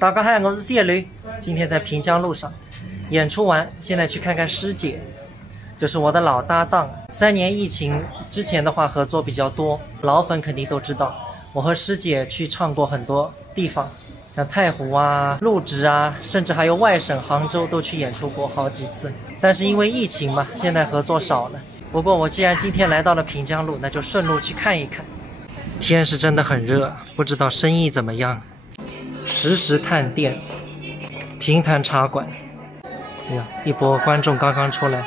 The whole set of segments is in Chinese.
大家好，我是谢驴，今天在平江路上演出完，现在去看看师姐，就是我的老搭档。3年疫情之前的话合作比较多，老粉肯定都知道，我和师姐去唱过很多地方，像太湖啊、陆直啊，甚至还有外省杭州都去演出过好几次。但是因为疫情嘛，现在合作少了。不过我既然今天来到了平江路，那就顺路去看一看。天是真的很热，不知道生意怎么样。时时探店，平潭茶馆，哎呀，一波观众刚刚出来。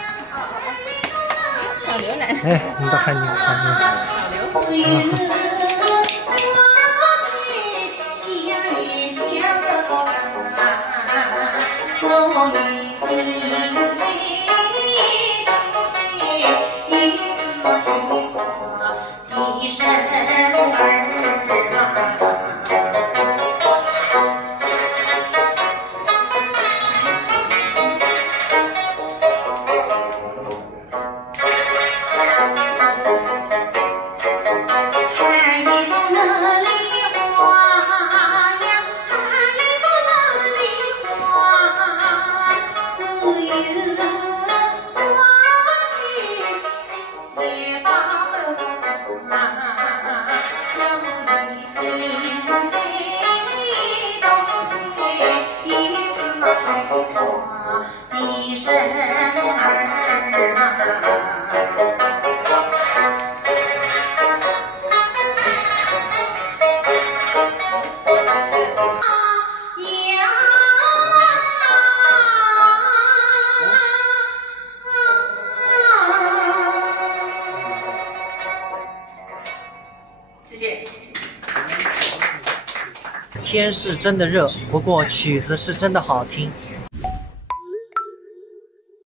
小刘来了。哎，你都看你看你。谢谢。天是真的热，不过曲子是真的好听。